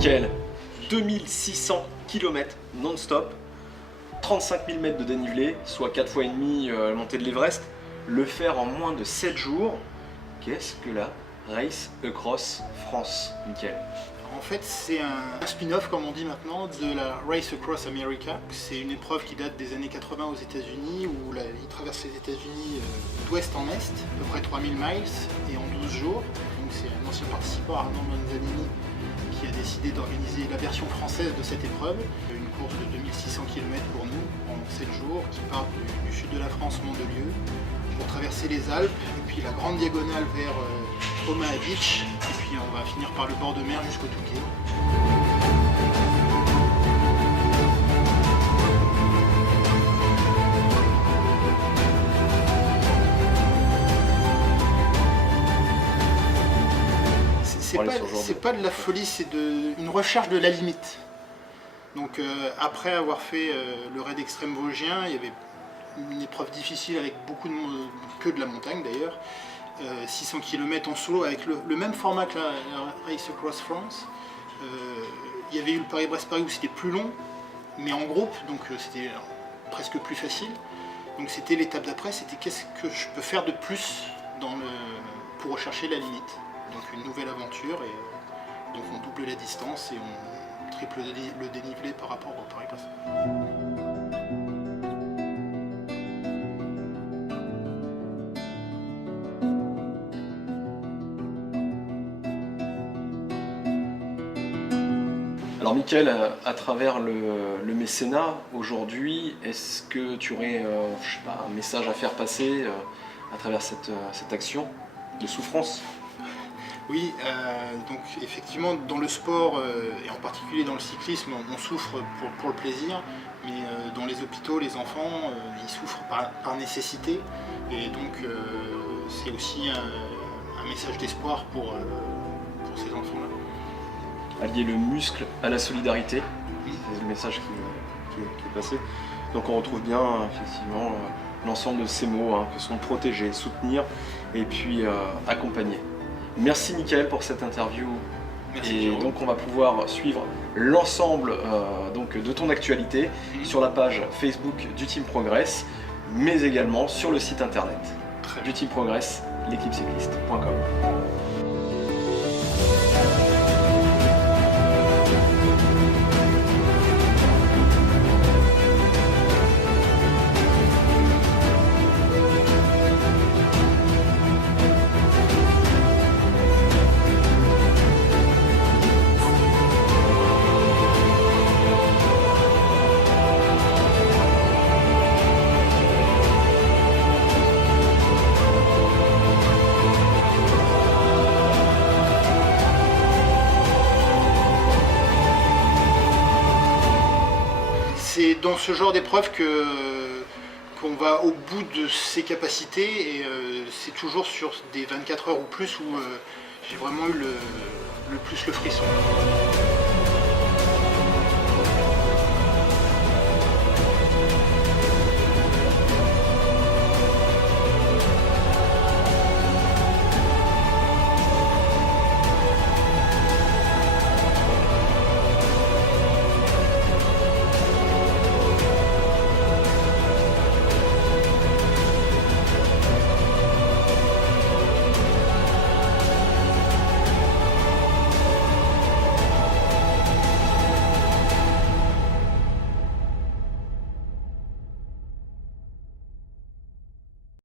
Mickaël, 2600 km non-stop, 35 000 mètres de dénivelé, soit 4 fois et demi la montée de l'Everest, le faire en moins de 7 jours. Qu'est-ce que la Race Across France, Mickaël? En fait, c'est un spin-off, comme on dit maintenant, de la Race Across America. C'est une épreuve qui date des années 80 aux États-Unis, où il traverse les États-Unis d'ouest en est, à peu près 3000 miles, et en 12 jours. Donc c'est un ancien participant, Arnaud Manzanini, qui a décidé d'organiser la version française de cette épreuve. Une course de 2600 km pour nous, en 7 jours, qui part du sud de la France, Mandelieu, pour traverser les Alpes, et puis la grande diagonale vers Omaha Beach, et puis on va finir par le bord de mer jusqu'au Touquet. C'est pas de la folie, c'est une recherche de la limite. Donc après avoir fait le raid extrême vosgien, il y avait une épreuve difficile avec beaucoup de que de la montagne d'ailleurs, 600 km en solo avec le même format que la Race Across France. Il y avait eu le Paris-Brest-Paris où c'était plus long, mais en groupe, donc c'était presque plus facile. Donc c'était l'étape d'après, c'était qu'est-ce que je peux faire de plus pour rechercher la limite. Donc une nouvelle aventure, et donc on double la distance et on triple le dénivelé par rapport au Paris-Brest. Alors Mickaël, à travers le mécénat aujourd'hui, est-ce que tu aurais je sais pas, un message à faire passer à travers cette action de souffrance? Oui, donc effectivement dans le sport, et en particulier dans le cyclisme, on souffre pour le plaisir, mais dans les hôpitaux, les enfants, ils souffrent par nécessité, et donc c'est aussi un message d'espoir pour ces enfants-là. Allier le muscle à la solidarité, c'est le message qui est passé. Donc on retrouve bien effectivement l'ensemble de ces mots que sont protéger, soutenir et puis accompagner. Merci Mickaël pour cette interview. Merci, et Jérôme. donc on va pouvoir suivre l'ensemble de ton actualité sur la page Facebook du Team Progress, mais également sur le site internet du Team Progress, l'équipecycliste.com. C'est dans ce genre d'épreuve qu'on va au bout de ses capacités, et c'est toujours sur des 24 heures ou plus où j'ai vraiment eu le plus le frisson.